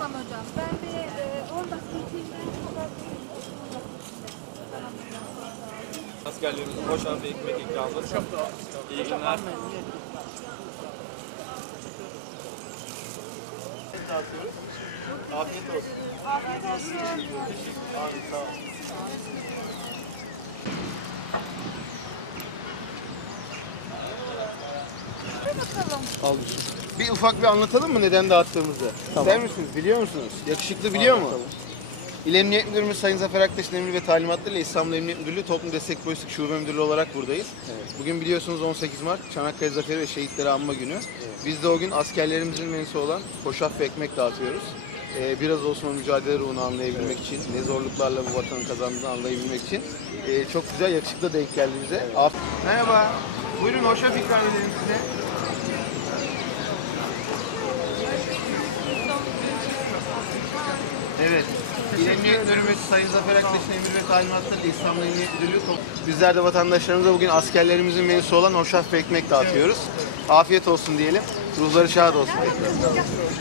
hocam. Ben bir e, 10 dakika içinde Askerlerimizin boş harfi ekmek ikramı. İyi günler. Afiyet olsun. afiyet olsun. Amin, sağ olun. Hadi bakalım. Bir ufak bir anlatalım mı neden dağıttığımızı? İster misiniz? Biliyor musunuz? Yakışıklı biliyor mu? İl Emniyet Müdürümüz Sayın Zafer Aktaş'ın emri ve talimatlarıyla İstanbul Emniyet Müdürlüğü Toplum Destek Polislik Şube Müdürlüğü olarak buradayız. Bugün biliyorsunuz 18 Mart Çanakkale Zaferi ve Şehitleri Anma Günü. Biz de o gün askerlerimizin mensubu olan hoşaf ve ekmek dağıtıyoruz. Ee, biraz olsun o mücadele ruhunu anlayabilmek için, ne zorluklarla bu vatanın kazandığını anlayabilmek için ee, çok güzel, yakışıklı denk geldi bize. Af- Merhaba, buyurun hoşaf ikram edelim size. Evet. İl Emniyet Müdürümüz Sayın Zafer Aktaş'ın emir ve talimatlarıyla İstanbul Emniyet Müdürlüğü top- Bizler de vatandaşlarımıza bugün askerlerimizin mensubu olan hoşaf ve ekmek dağıtıyoruz. Afiyet olsun diyelim. Ruhları şad olsun.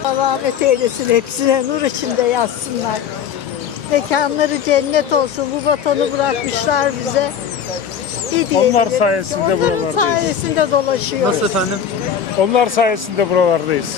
Allah rahmet eylesin hepsine nur içinde yatsınlar. Mekanları cennet olsun. Bu vatanı bırakmışlar bize. İyi diyelim. Onlar sayesinde Onların buralardayız. sayesinde dolaşıyoruz. efendim? Onlar sayesinde buralardayız.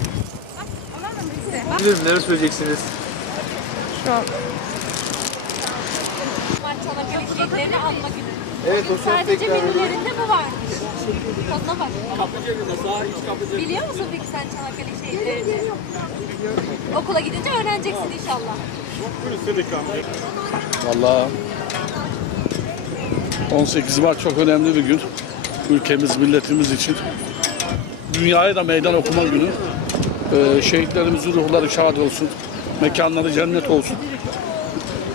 Bilirim neler söyleyeceksiniz? Var Çanakkale şehitlerini anma günü. Evet ve Sadece menülerinde bu varmış. Tadına bak. Biliyor musun peki sen Çanakkale şehitlerini? Okula gidince öğreneceksin inşallah. Vallahi 18 Mart çok önemli bir gün. Ülkemiz, milletimiz için. Dünyaya da meydan okuma günü. Ee, şehitlerimizin ruhları şad olsun. Mekanları cennet olsun.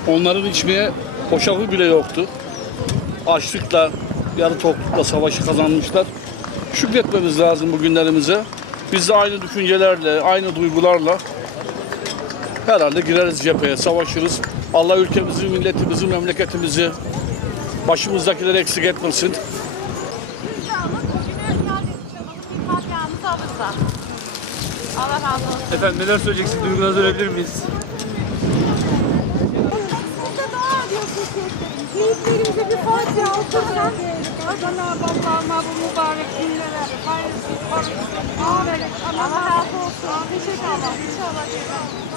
Onların içmeye hoşafı bile yoktu. Açlıkla, yarı toklukla savaşı kazanmışlar. Şükretmemiz lazım bu günlerimize. Biz de aynı düşüncelerle, aynı duygularla herhalde gireriz cepheye, savaşırız. Allah ülkemizi, milletimizi, memleketimizi, başımızdakileri eksik etmesin. Allah razı olsun. Efendim neler söyleyeceksiniz? Duygularınızı öğrenebilir miyiz? Şehitlerimize bir Fatiha okursan Cenab-ı Allah'ıma bu mübarek günlere hayırlısı, barışlık, amelet, Allah razı olsun. Teşekkür ederim. İnşallah.